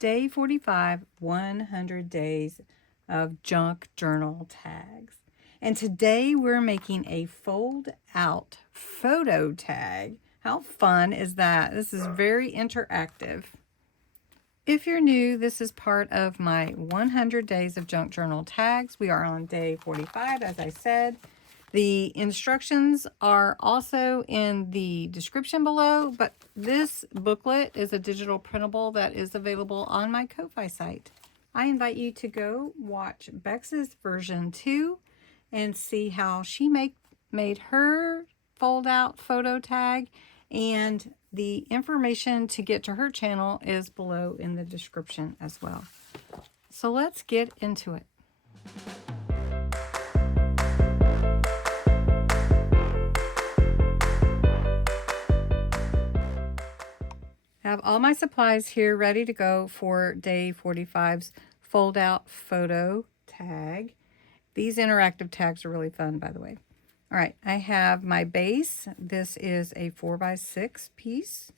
Day 45, 100 days of junk journal tags. And today we're making a fold out photo tag. How fun is that? This is very interactive. If you're new, this is part of my 100 days of junk journal tags. We are on day 45, as I said. The instructions are also in the description below, but this booklet is a digital printable that is available on my Ko-Fi site. I invite you to go watch Bexx's version 2 and see how she made her fold-out photo tag, and the information to get to her channel is below in the description as well. So let's get into it. I have all my supplies here ready to go for day 45's fold out photo tag. These interactive tags are really fun, by the way. All right, I have my base. This is a 4x6 piece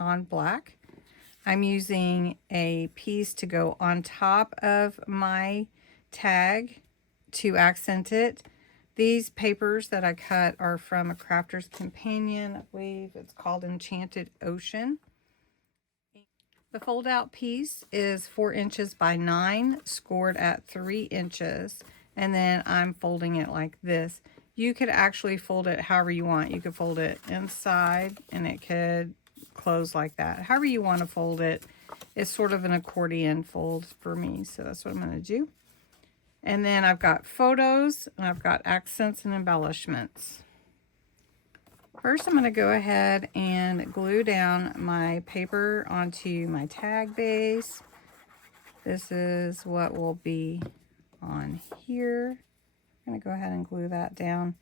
on black. I'm using a piece to go on top of my tag to accent it. These papers that I cut are from a Crafter's Companion. I believe it's called Enchanted Ocean. The fold out piece is 4 inches by 9, scored at 3 inches. And then I'm folding it like this. You could actually fold it however you want. You could fold it inside and it could close like that. However you want to fold it. It's sort of an accordion fold for me. So that's what I'm going to do. And then I've got photos and I've got accents and embellishments. First, I'm going to go ahead and glue down my paper onto my tag base. This is what will be on here. I'm going to go ahead and glue that down.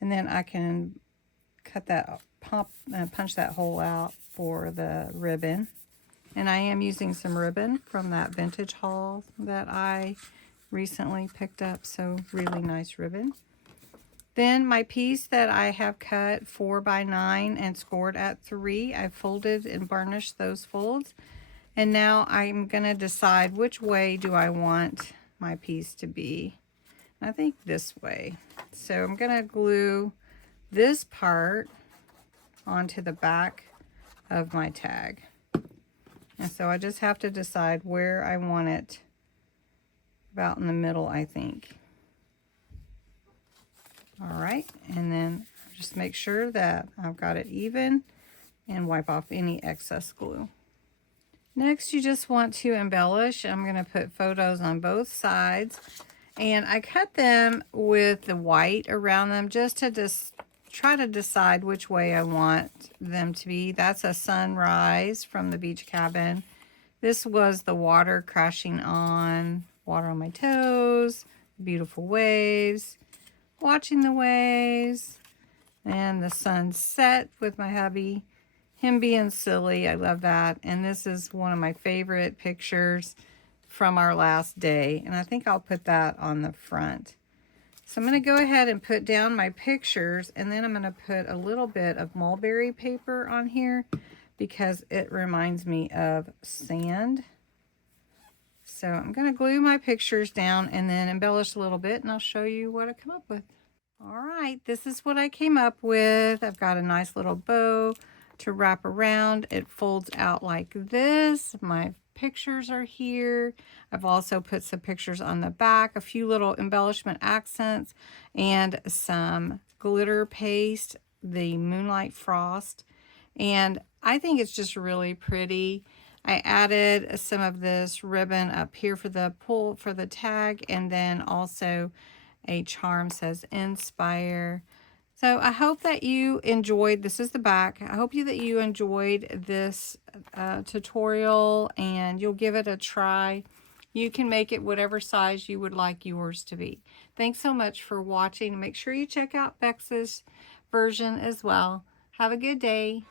And then I can cut that, punch that hole out for the ribbon. And I am using some ribbon from that vintage haul that I recently picked up. So really nice ribbon. Then my piece that I have cut 4 by 9 and scored at 3, I folded and varnished those folds. And now I'm going to decide which way do I want my piece to be. I think this way. So I'm going to glue this part onto the back of my tag. And so I just have to decide where I want it, about in the middle, I think. All right, and then just make sure that I've got it even and wipe off any excess glue. Next, you just want to embellish. I'm going to put photos on both sides, and I cut them with the white around them just to try to decide which way I want them to be. That's a sunrise from the beach cabin. This was the water crashing on, water on my toes, beautiful waves. Watching the waves, and the sunset with my hubby, him being silly. I love that. And this is one of my favorite pictures from our last day, and I think I'll put that on the front. So I'm going to go ahead and put down my pictures, and then I'm going to put a little bit of mulberry paper on here because it reminds me of sand. So I'm going to glue my pictures down and then embellish a little bit, and I'll show you what I come up with. All right, this is what I came up with. I've got a nice little bow to wrap around. It folds out like this. My pictures are here. I've also put some pictures on the back, a few little embellishment accents, and some glitter paste, the Moonlight Frost. And I think it's just really pretty. I added some of this ribbon up here for the pull for the tag, and then also a charm says inspire. So I hope that you enjoyed, this is the back, I hope that you enjoyed this tutorial, and you'll give it a try. You can make it whatever size you would like yours to be. Thanks so much for watching. Make sure you check out Bexx's version as well. Have a good day.